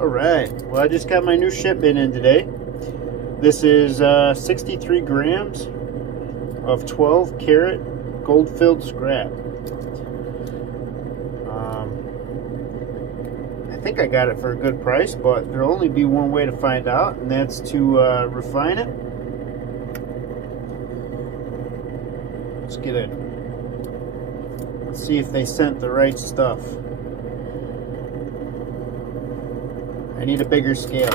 Alright, well I just got my new shipment in today. This is 63 grams of 12 karat gold filled scrap. I think I got it for a good price, but there'll only be one way to find out, and that's to refine it. Let's get it. Let's see if they sent the right stuff. I need a bigger scale.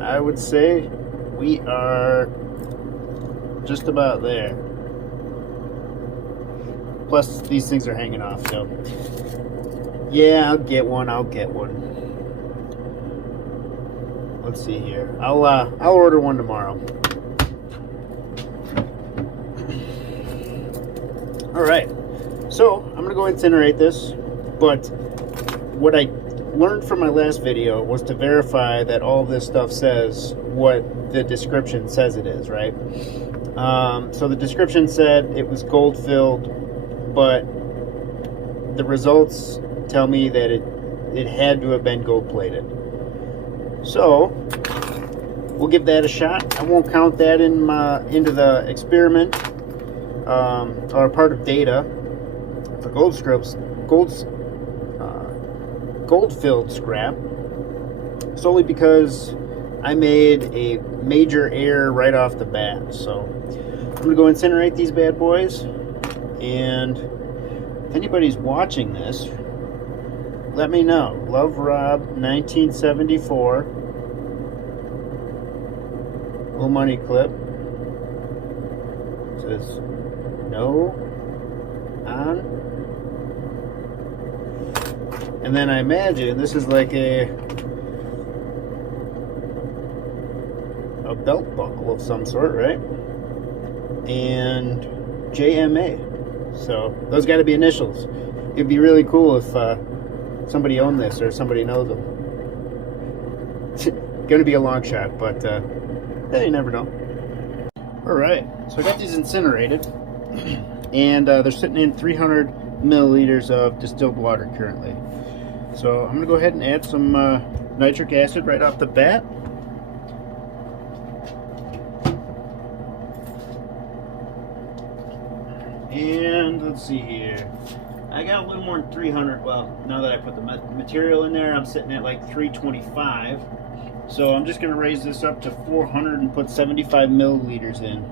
I would say we are just about there. Plus, these things are hanging off, so yeah, I'll get one. Let's see here. I'll order one tomorrow. All right, so I'm gonna go incinerate this, but what I learned from my last video was to verify that all this stuff says what the description says it is, right? So the description said it was gold filled, but the results tell me that it had to have been gold plated. So we'll give that a shot. I won't count that into the experiment or part of data for gold filled scrap, solely because I made a major error right off the bat. So I'm gonna go incinerate these bad boys, and if anybody's watching this, let me know. Love Rob 1974, little money clip, it says no on. And then I imagine this is like a belt buckle of some sort, right? And JMA. So those got to be initials. It'd be really cool if somebody owned this or somebody knows them. It's going to be a long shot, but yeah, you never know. All right, so I got these incinerated, and they're sitting in 300 milliliters of distilled water currently. So I'm gonna go ahead and add some nitric acid right off the bat. And let's see here. I got a little more than 300. Well, now that I put the material in there, I'm sitting at like 325. So I'm just gonna raise this up to 400 and put 75 milliliters in.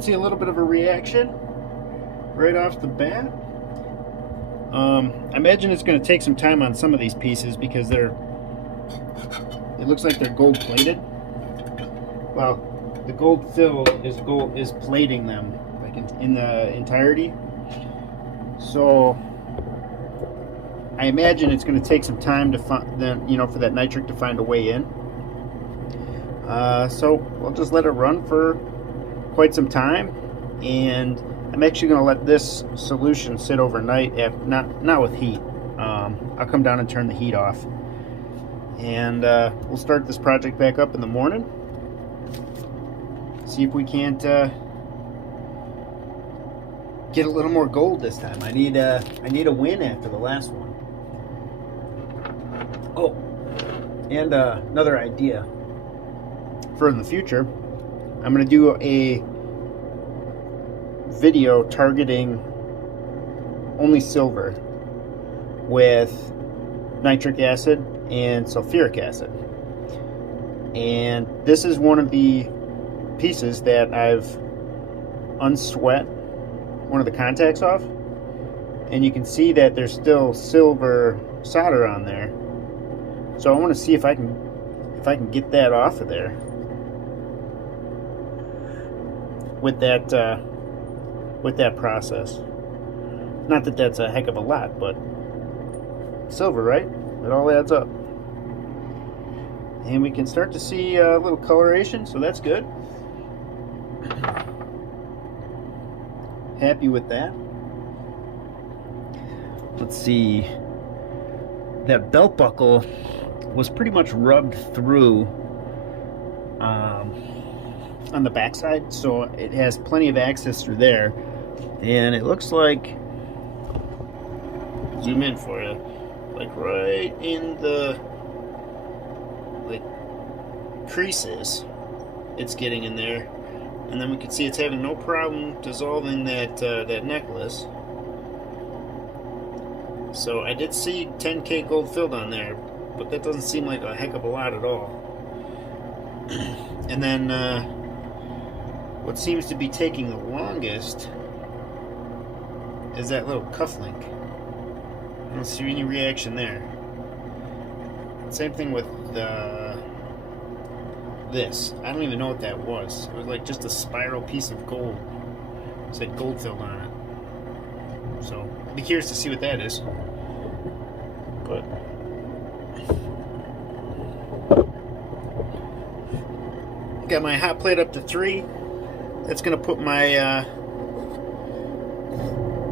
See a little bit of a reaction right off the bat. I imagine it's going to take some time on some of these pieces because it looks like they're gold plated. Well, the gold fill is plating them like in the entirety. So I imagine it's going to take some time to find for that nitric to find a way in. So we'll just let it run for quite some time, and I'm actually going to let this solution sit overnight, not with heat. I'll come down and turn the heat off, and we'll start this project back up in the morning, see if we can't get a little more gold this time. I need a win after the last one. Oh, and another idea for in the future, I'm going to do a video targeting only silver with nitric acid and sulfuric acid. And this is one of the pieces that I've unsweat one of the contacts off, and you can see that there's still silver solder on there. So I want to see if I can get that off of there with that process. Not that that's a heck of a lot, but silver, right? It all adds up. And we can start to see a little coloration, so that's good. Happy with that. Let's see. That belt buckle was pretty much rubbed through on the backside, so it has plenty of access through there. And it looks like, zoom in for you, like right in the creases, it's getting in there. And then we can see it's having no problem dissolving that that necklace. So I did see 10K gold filled on there, but that doesn't seem like a heck of a lot at all. And then what seems to be taking the longest is that little cufflink. I don't see any reaction there. Same thing with this. I don't even know what that was. It was like just a spiral piece of gold. It said gold filled on it. So I'd be curious to see what that is. But got my hot plate up to 3. That's gonna put my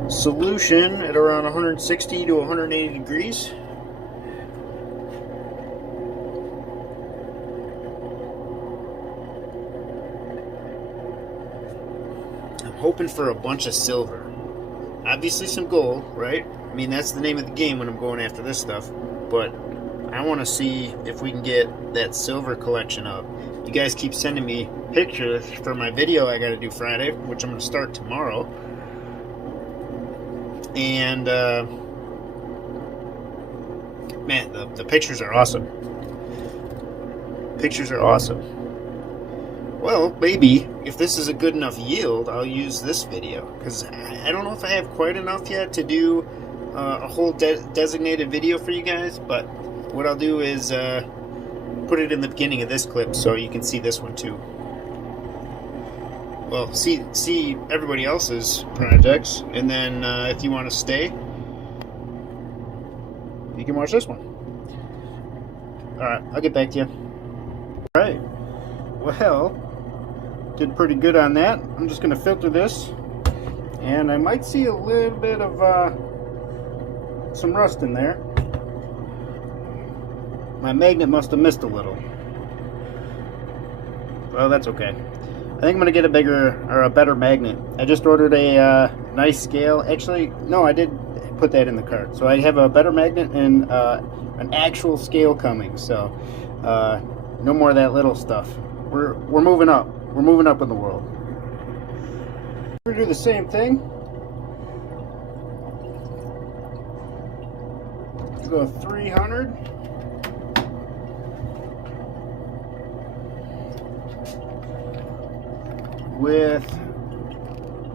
solution at around 160 to 180 degrees. I'm hoping for a bunch of silver. Obviously some gold, right? I mean, that's the name of the game when I'm going after this stuff. But I want to see if we can get that silver collection up. You guys keep sending me pictures for my video I got to do Friday, which I'm going to start tomorrow. And man, the pictures are awesome. Pictures are awesome. Well, maybe if this is a good enough yield, I'll use this video, because I don't know if I have quite enough yet to do a whole designated video for you guys. But what I'll do is put it in the beginning of this clip so you can see this one too. Well, see everybody else's projects, and then if you want to stay, you can watch this one. Alright, I'll get back to you. Alright, well, did pretty good on that. I'm just going to filter this, and I might see a little bit of some rust in there. My magnet must have missed a little. Well, that's okay. I think I'm going to get a bigger, or a better magnet. I just ordered a nice scale. Actually, no, I did put that in the cart. So I have a better magnet and an actual scale coming. So no more of that little stuff. We're moving up. We're moving up in the world. We're gonna do the same thing. Go 300. With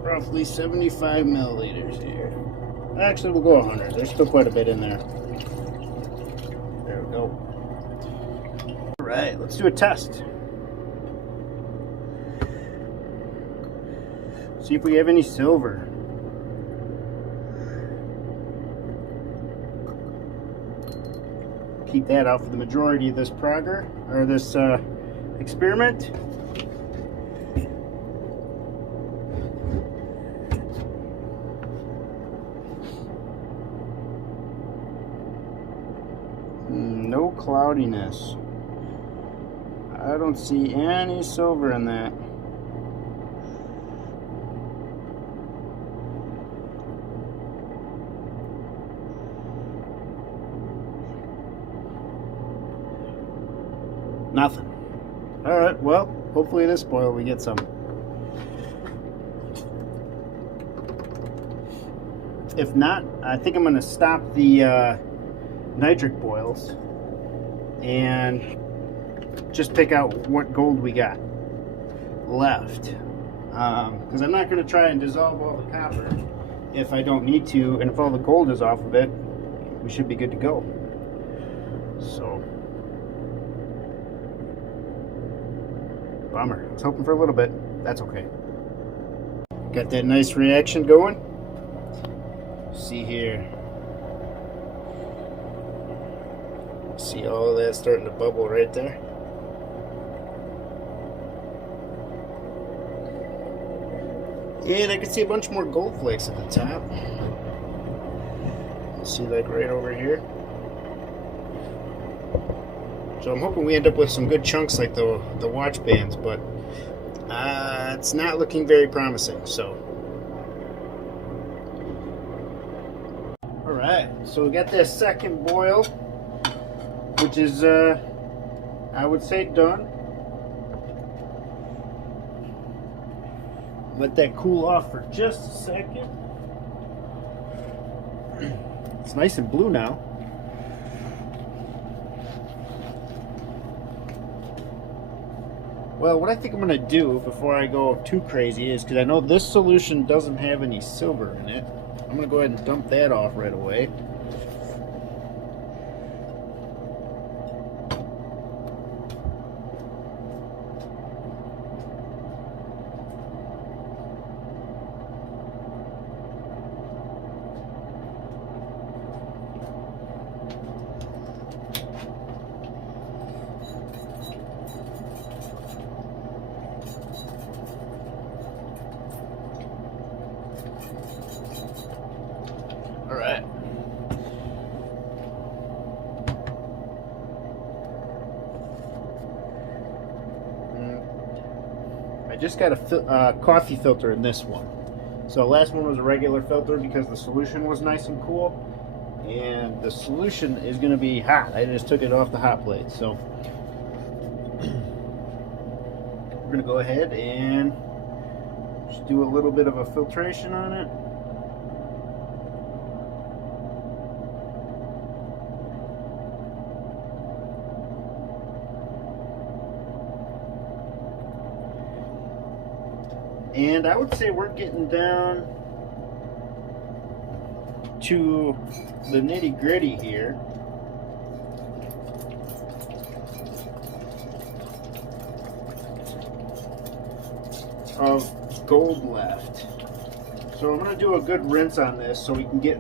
roughly 75 milliliters here. Actually, we'll go 100. There's still quite a bit in there. There we go. All right, let's do a test. See if we have any silver. Keep that out for the majority of this this experiment. No cloudiness. I don't see any silver in that. Nothing. Alright, well, hopefully this boil we get some. If not, I think I'm going to stop the nitric boils and just pick out what gold we got left. Because I'm not going to try and dissolve all the copper if I don't need to, and if all the gold is off of it, we should be good to go. So, bummer. I was hoping for a little bit. That's okay. Got that nice reaction going. See here. See all of that starting to bubble right there? And I can see a bunch more gold flakes at the top. See, like right over here. So I'm hoping we end up with some good chunks like the watch bands, but it's not looking very promising. So, all right. So we got this second boil, which is I would say done. Let that cool off for just a second. It's nice and blue now. Well, what I think I'm going to do before I go too crazy is, because I know this solution doesn't have any silver in it, I'm going to go ahead and dump that off right away. Alright. I just got a coffee filter in this one. So the last one was a regular filter because the solution was nice and cool. And the solution is going to be hot. I just took it off the hot plate. So we're going to go ahead and just do a little bit of a filtration on it. And I would say we're getting down to the nitty-gritty here. Of gold left. So I'm going to do a good rinse on this so we can get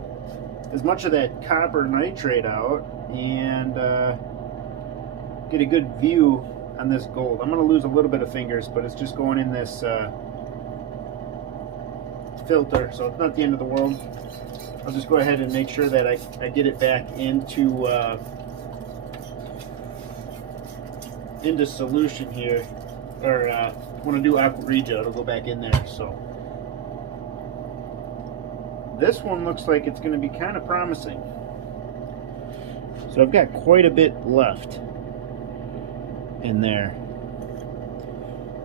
as much of that copper nitrate out and get a good view on this gold. I'm going to lose a little bit of fingers, but it's just going in this filter, so it's not the end of the world. I'll just go ahead and make sure that I get it back into solution here, or when I do Aqua regia, it'll go back in there. So this one looks like it's going to be kind of promising. So I've got quite a bit left in there,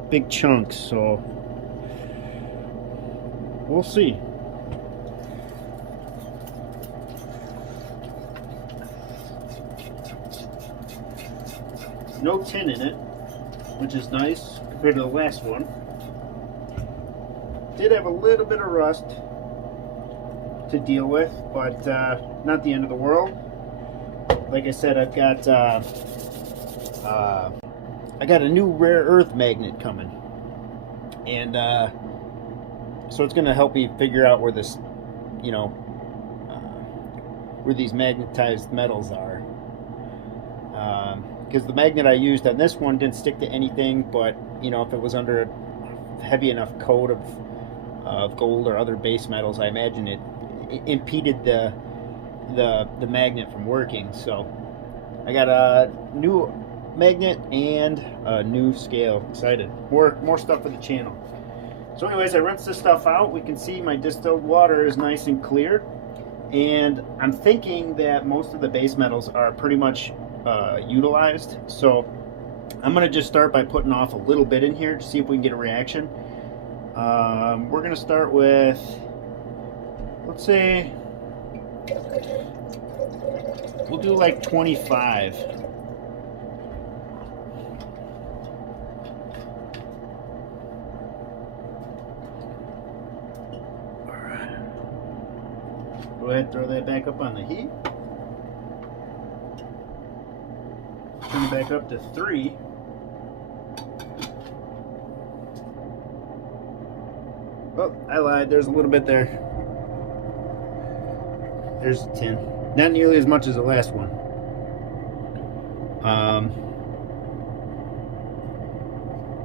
big chunks, so we'll see. No tin in it, which is nice compared to the last one. Did have a little bit of rust to deal with, but not the end of the world. Like I said, I've got I got a new rare earth magnet coming, and so it's going to help me figure out where this, where these magnetized metals are. Because the magnet I used on this one didn't stick to anything, but if it was under a heavy enough coat of gold or other base metals, I imagine it impeded the magnet from working. So I got a new magnet and a new scale. Excited. More stuff for the channel. So anyways, I rinsed this stuff out. We can see my distilled water is nice and clear, and I'm thinking that most of the base metals are pretty much utilized. So I'm going to just start by putting off a little bit in here to see if we can get a reaction. We're going to start with, let's say, we'll do like 25. Go ahead and throw that back up on the heat. Turn it back up to 3. Oh, I lied. There's a little bit there. There's the tin. Not nearly as much as the last one.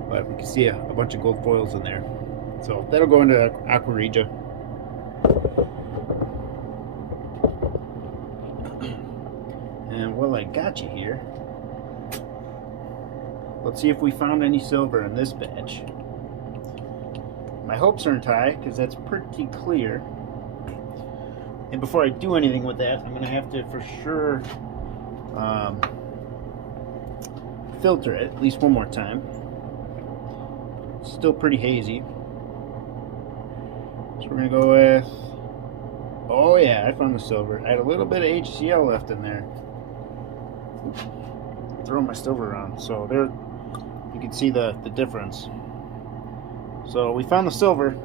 But we can see a bunch of gold foils in there. So that'll go into Aqua regia. And while I got you here, let's see if we found any silver in this batch. My hopes aren't high because that's pretty clear. And before I do anything with that, I'm going to have to for sure filter it at least one more time. It's still pretty hazy. So we're going to go with, oh yeah, I found the silver. I had a little bit of HCl left in there. Oops. Throwing my silver around. So there, you can see the difference. So we found the silver.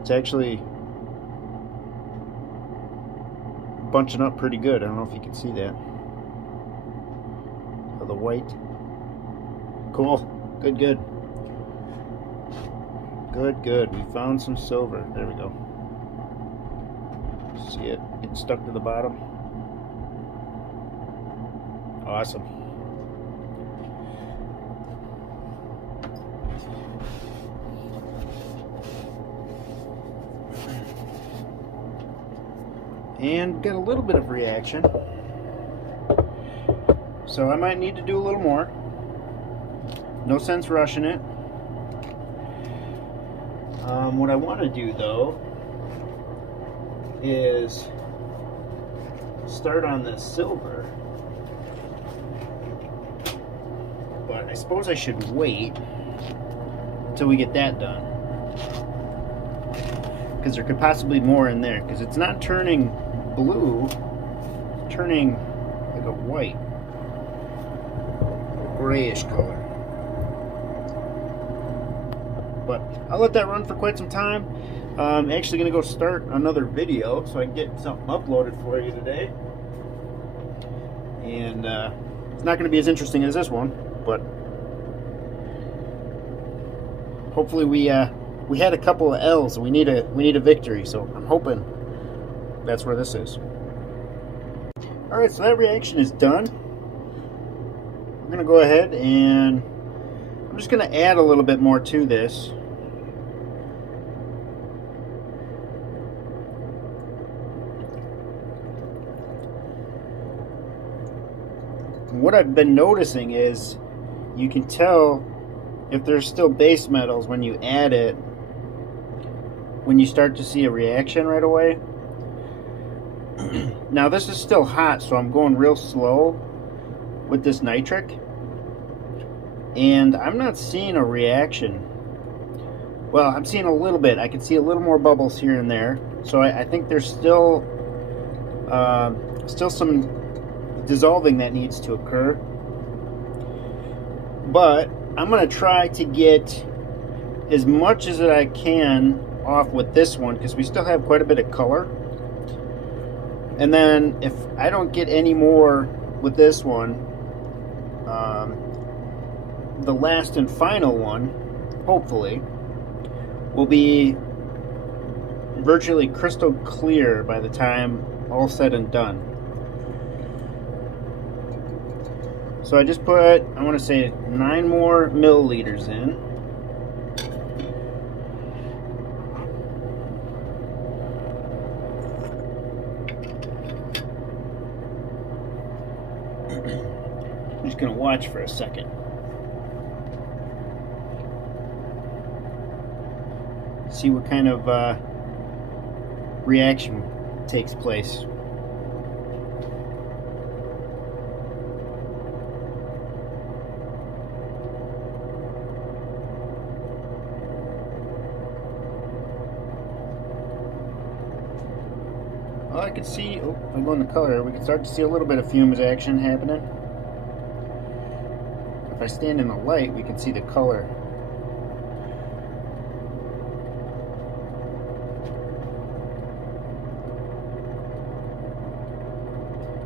It's actually bunching up pretty good. I don't know if you can see that. Oh, the white. Cool. Good, good. Good, good. We found some silver. There we go. See it? It's stuck to the bottom. Awesome. And got a little bit of reaction. So I might need to do a little more. No sense rushing it. What I want to do though is start on this silver. But I suppose I should wait until we get that done. Because there could possibly be more in there. Because it's not turning blue, it's turning like a white, grayish color. But I'll let that run for quite some time. I'm actually going to go start another video so I can get something uploaded for you today. And it's not going to be as interesting as this one, but hopefully we had a couple of L's. We need a victory, so I'm hoping that's where this is. All right, so that reaction is done. I'm going to go ahead and I'm just going to add a little bit more to this. What I've been noticing is you can tell if there's still base metals when you add it, when you start to see a reaction right away. Now this is still hot, so I'm going real slow with this nitric, and I'm not seeing a reaction. Well, I'm seeing a little bit. I can see a little more bubbles here and there, so I think there's still some dissolving that needs to occur. But I'm going to try to get as much as I can off with this one, because we still have quite a bit of color. And then if I don't get any more with this one, the last and final one, hopefully, will be virtually crystal clear by the time all said and done. So I just put, I want to say 9 more milliliters in. I'm just going to watch for a second. See what kind of reaction takes place. Well, I can see, if I go in the color, we can start to see a little bit of fumes action happening. If I stand in the light, we can see the color.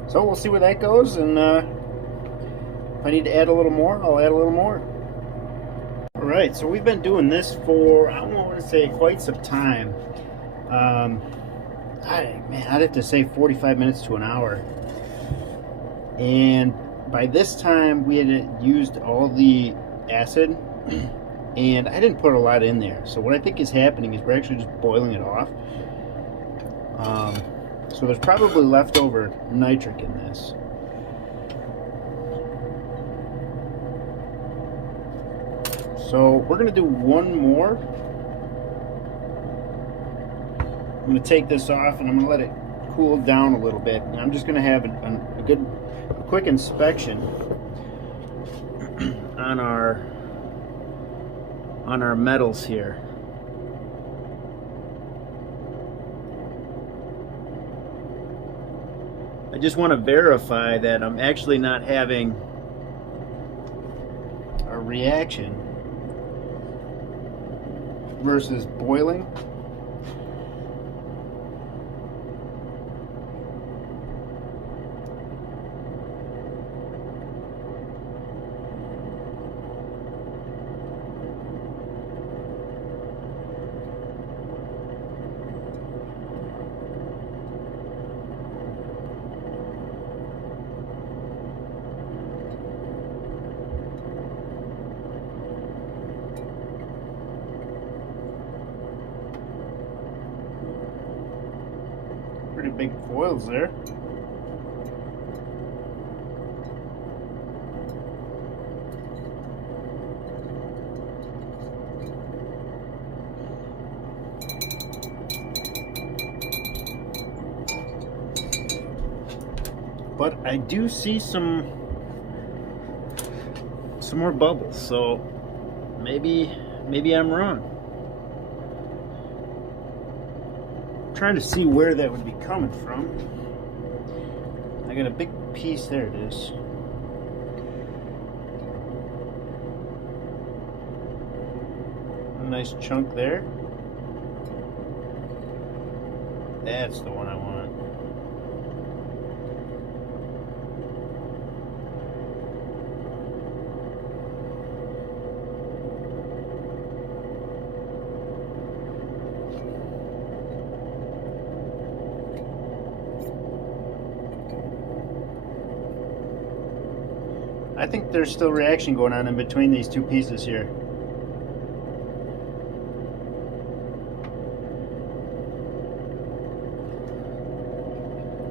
So we'll see where that goes, and if I need to add a little more, I'll add a little more. Alright, so we've been doing this for, I don't want to say quite some time. I'd have to say 45 minutes to an hour. And by this time we had used all the acid and I didn't put a lot in there. So what I think is happening is we're actually just boiling it off. So there's probably leftover nitric in this. So we're going to do one more. I'm going to take this off and I'm going to let it cool down a little bit. And I'm just going to have a quick inspection on our metals here. I just want to verify that I'm actually not having a reaction versus boiling. Pretty big foils there. But I do see some more bubbles, so maybe I'm wrong. Trying to see where that would be coming from. I got a big piece. There it is. A nice chunk there. That's the one I want. I think there's still reaction going on in between these two pieces here.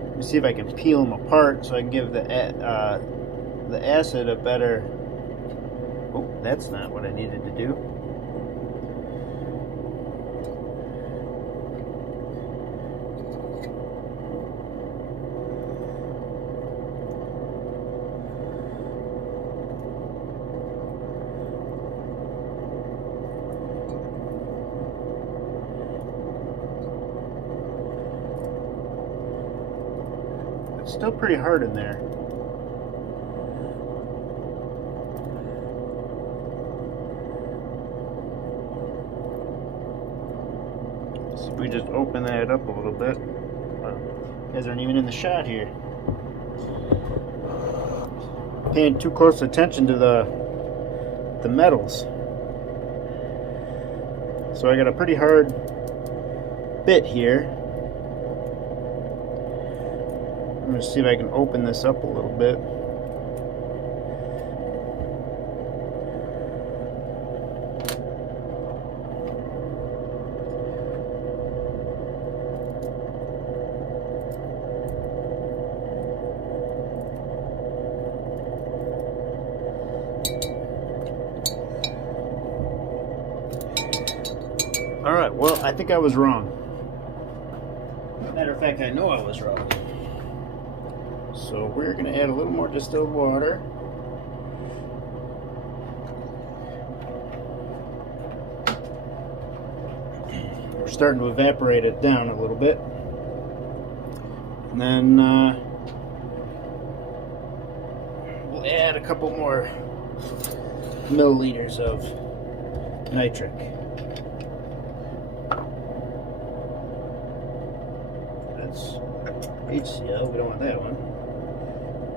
Let me see if I can peel them apart so I can give the acid a better... Oh, that's not what I needed to do. It's still pretty hard in there. So if we just open that up a little bit. You guys aren't even in the shot here. Paying too close attention to the metals. So I got a pretty hard bit here. I'm going to see if I can open this up a little bit. Alright, well, I think I was wrong. Matter of fact, I know I was wrong. So we're going to add a little more distilled water. We're starting to evaporate it down a little bit. And then we'll add a couple more milliliters of nitric. That's HCl, we don't want that one.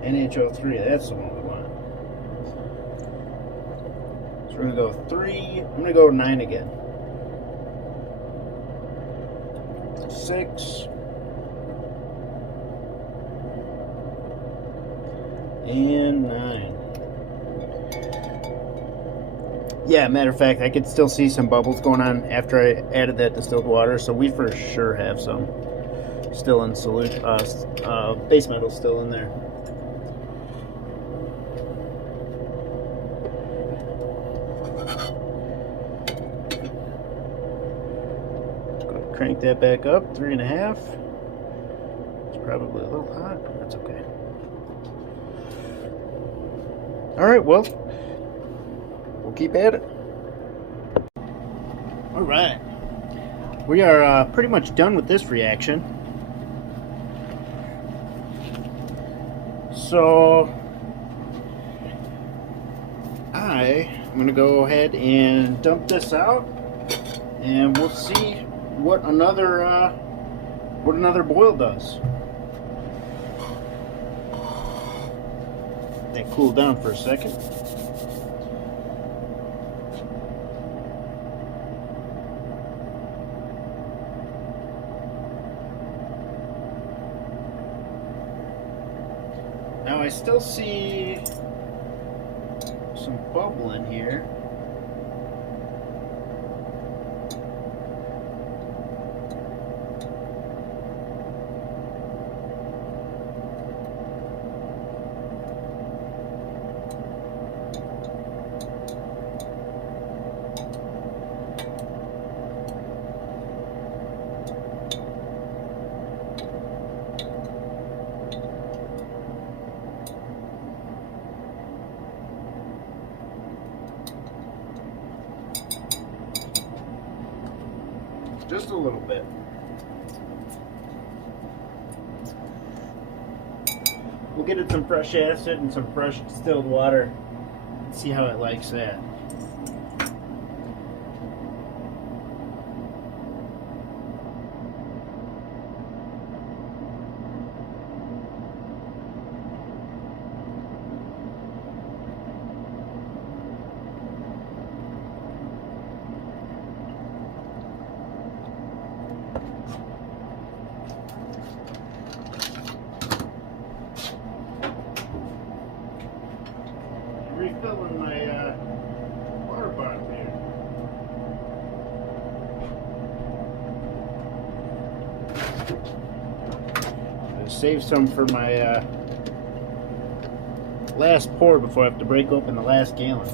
NHO3, that's the one we want. So we're going to go 3, I'm going to go 9 again. 6. And 9. Yeah, matter of fact, I could still see some bubbles going on after I added that distilled water, so we for sure have some still in solution. Base metal still in there. Crank that back up, 3.5. It's probably a little hot, but that's okay. Alright, well, we'll keep at it. Alright, we are pretty much done with this reaction. So, I'm going to go ahead and dump this out, and we'll see what another boil does. That cool down for a second. Now I still see some bubble in here. Just a little bit. We'll get it some fresh acid and some fresh distilled water and see how it likes that. Refilling my water bottle here. I'll save some for my last pour before I have to break open the last gallon.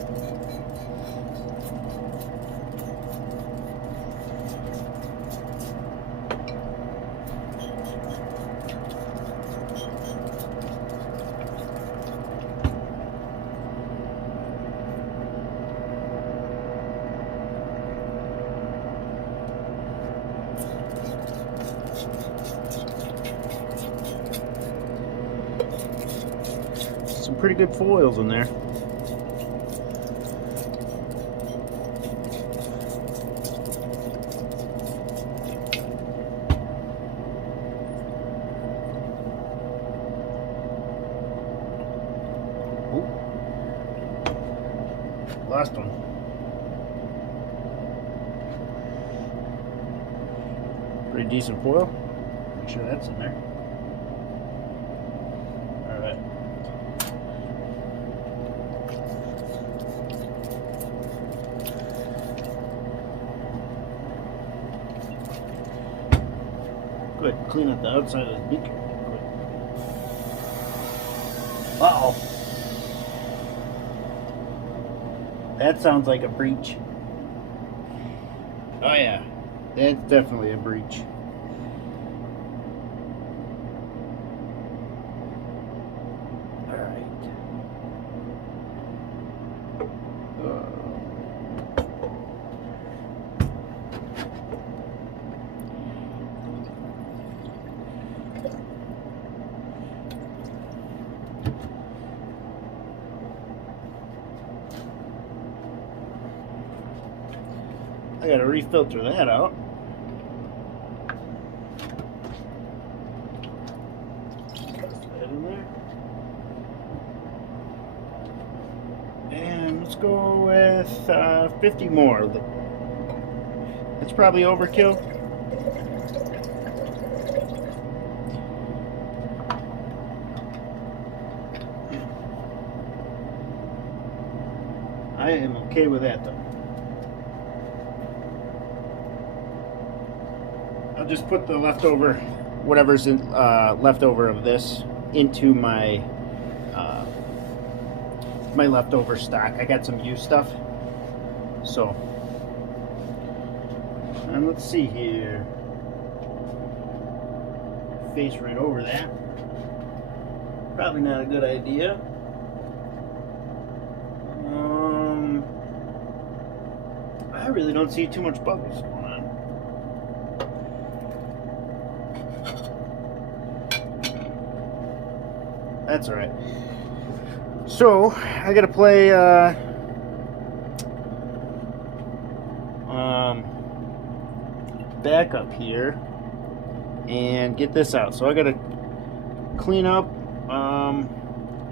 Some pretty good foils in there. Ooh. Last one. Pretty decent foil. Make sure that's in there. Alright. Go ahead and clean up the outside of the beaker. Uh-oh. That sounds like a breach. Oh yeah, that's definitely a breach. Alright. I gotta refilter that out. Put that in there. And let's go with 50 more. That's probably overkill. okay with that though. I'll just put the leftover, whatever's leftover of this into my my leftover stock. I got some used stuff. So, and let's see here. Face right over that. Probably not a good idea. I really don't see too much bubbles going on. That's all right. So I gotta play back up here and get this out. So I gotta clean up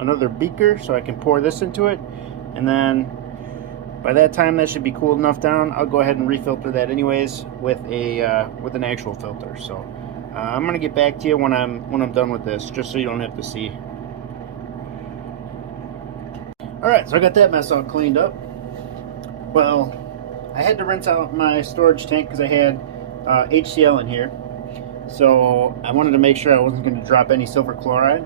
another beaker so I can pour this into it, and then by that time that should be cooled enough down. I'll go ahead and refilter that anyways with an actual filter. So I'm gonna get back to you when I'm done with this, just so you don't have to see. Alright, so I got that mess all cleaned up. Well, I had to rinse out my storage tank because I had HCl in here. So I wanted to make sure I wasn't going to drop any silver chloride.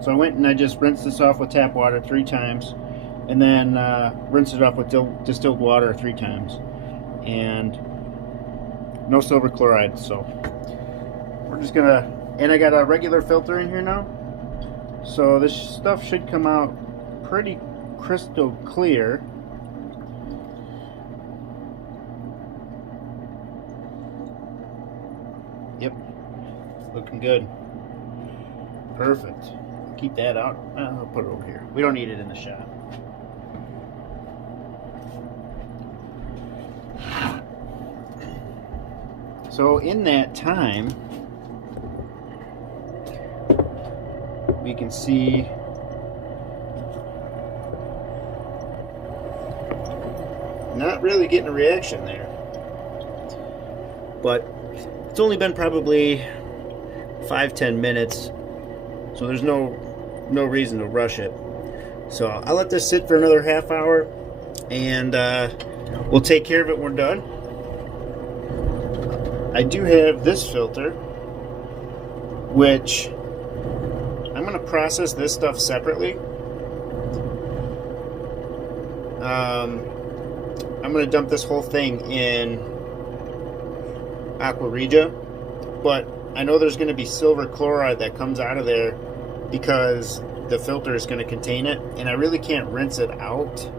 So I went and I just rinsed this off with tap water 3 times. And then rinsed it off with distilled water 3 times. And no silver chloride. So we're just going to... And I got a regular filter in here now. So this stuff should come out pretty crystal clear. Yep, looking good. Perfect. Keep that out. I'll put it over here. We don't need it in the shop. So in that time, we can see not really getting a reaction there, but it's only been probably 5-10 minutes, so there's no reason to rush it. So I'll let this sit for another half hour, and we'll take care of it when we're done. I do have this filter, which I'm going to process this stuff separately. I'm going to dump this whole thing in Aqua regia, but I know there's going to be silver chloride that comes out of there because the filter is going to contain it, and I really can't rinse it out.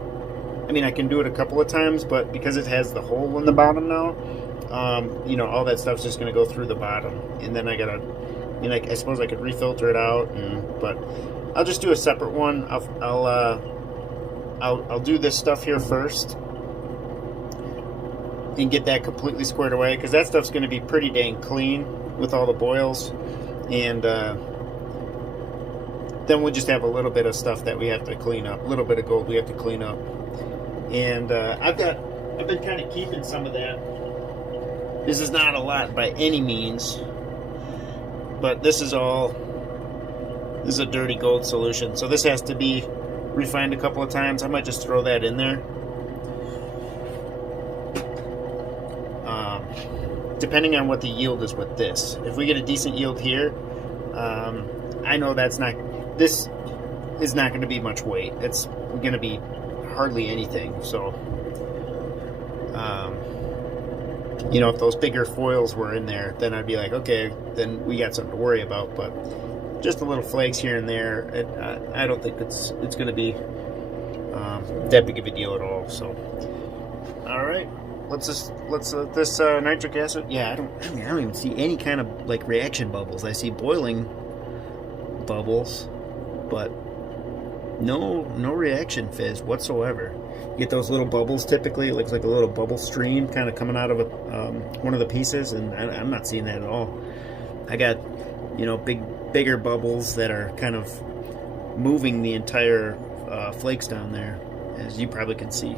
I mean, I can do it a couple of times, but because it has the hole in the bottom now, you know, all that stuff's just going to go through the bottom, and then I gotta, you know, I suppose I could refilter it out, but I'll just do a separate one. I'll do this stuff here first and get that completely squared away, because that stuff's going to be pretty dang clean with all the boils, and then we'll just have a little bit of stuff that we have to clean up, a little bit of gold we have to clean up. And I've been kind of keeping some of that. This is not a lot by any means, but this is a dirty gold solution, so this has to be refined a couple of times. I might just throw that in there. Depending on what the yield is with this. If we get a decent yield here, I know this is not going to be much weight. It's going to be hardly anything. So, you know, if those bigger foils were in there, then I'd be like, okay, then we got something to worry about. But just a little flakes here and there, I don't think it's going to be that big of a deal at all. So, all right. Let's let this nitric acid. Yeah, I don't even see any kind of like reaction bubbles. I see boiling bubbles, but no reaction fizz whatsoever. You get those little bubbles typically. It looks like a little bubble stream kind of coming out of one of the pieces, and I'm not seeing that at all. I got, you know, bigger bubbles that are kind of moving the entire flakes down there, as you probably can see.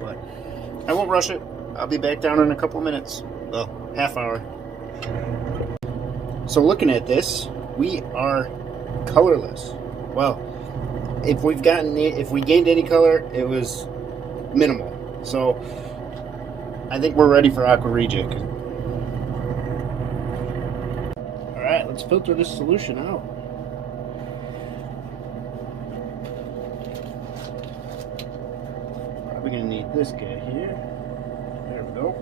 But I won't rush it. I'll be back down in a couple of minutes. Well, half hour. So looking at this, we are colorless. Well, if we gained any color, it was minimal. So I think we're ready for Aqua Regia. All right, let's filter this solution out. Probably gonna need this guy here. There we go.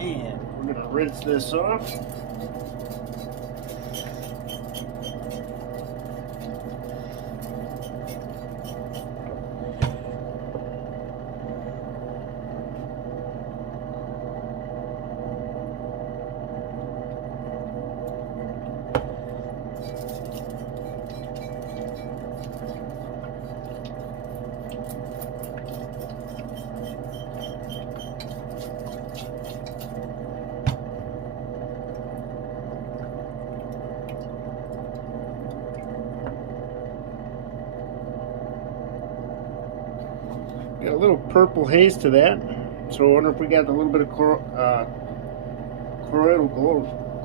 And we're going to rinse this off. Got a little purple haze to that, so I wonder if we got a little bit of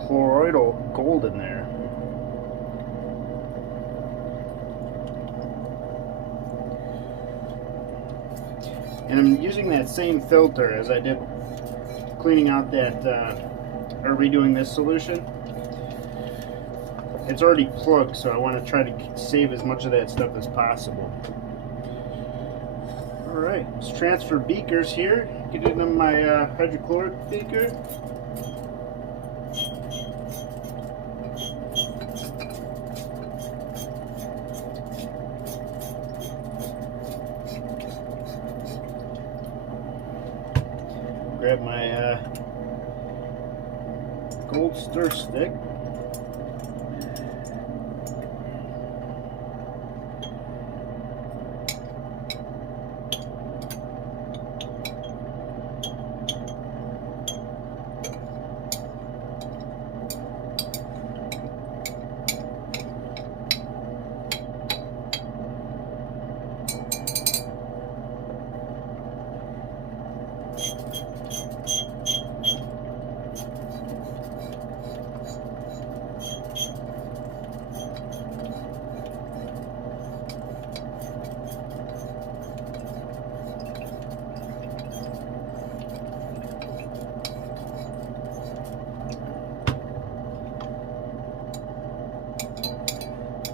colloidal gold in there. And I'm using that same filter as I did cleaning out that or redoing this solution. It's already plugged, so I want to try to save as much of that stuff as possible. Alright, let's transfer beakers here. Get into my hydrochloric beaker. Grab my gold stir stick.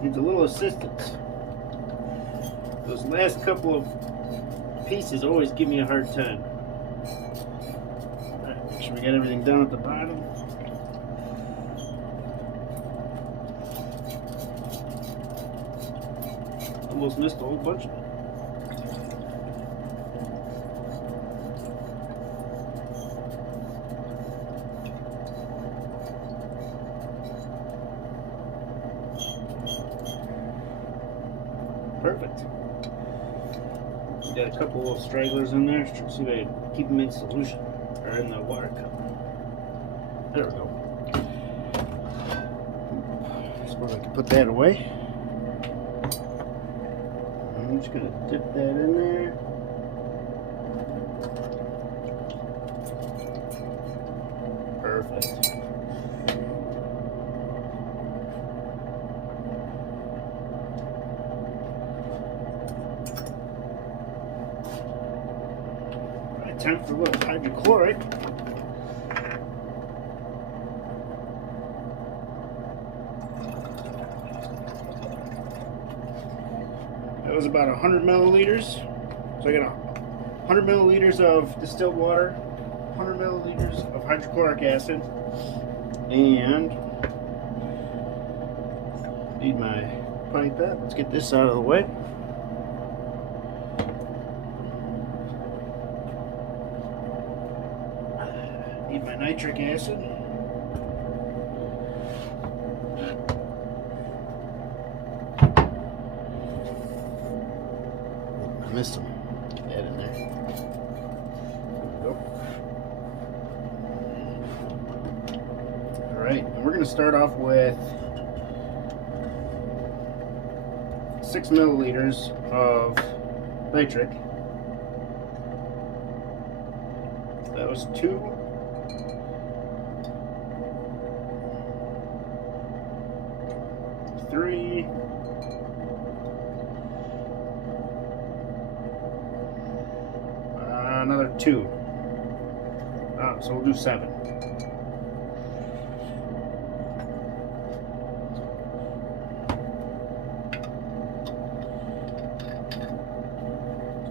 Needs a little assistance. Those last couple of pieces always give me a hard time. Alright, make sure we got everything down at the bottom. Almost missed a whole bunch of it. Perfect. Got a couple little stragglers in there. See if I can keep them in solution or in the water cup. There we go. I suppose I can put that away. I'm just going to dip that in there. Perfect. Time for a little hydrochloric. That was about 100 milliliters. So I got 100 milliliters of distilled water, 100 milliliters of hydrochloric acid, and need my pipette. Let's get this out of the way. Need my nitric acid. I missed some. Get that in there. There we go. right, and we're going to start off with 6 milliliters of nitric. That was 2. 3. Another 2. So we'll do 7.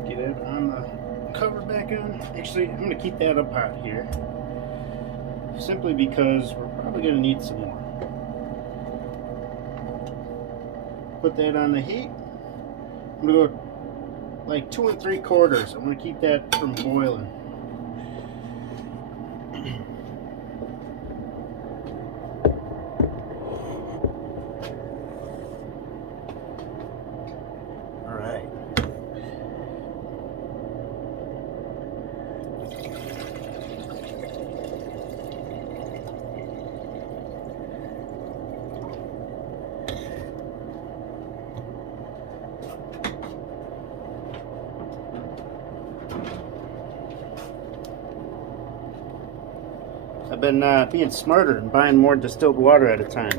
Get it on the cover back on. Actually, I'm going to keep that up hot here, simply because we're probably going to need some more. Put that on the heat. I'm going to go like 2 3/4. I'm going to keep that from boiling. All right. I've been being smarter and buying more distilled water at a time.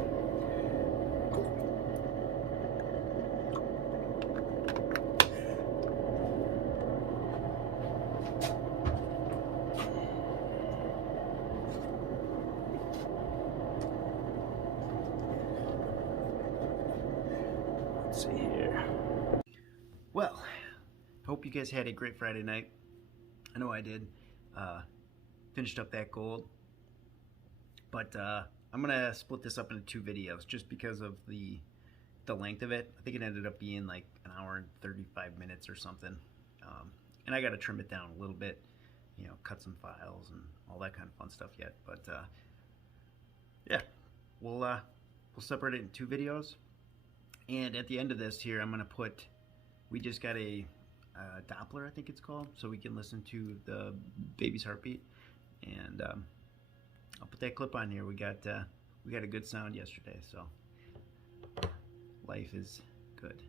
Let's see here. Well, hope you guys had a great Friday night. I know I did. Finished up that gold. But I'm gonna split this up into 2 videos just because of the length of it. I think it ended up being like 1 hour and 35 minutes or something. And I gotta trim it down a little bit, you know, cut some files and all that kind of fun stuff yet. But yeah, we'll separate it in 2 videos. And at the end of this here, I'm gonna put, we just got a Doppler, I think it's called, so we can listen to the baby's heartbeat. And I'll put that clip on here. We got a good sound yesterday, so life is good.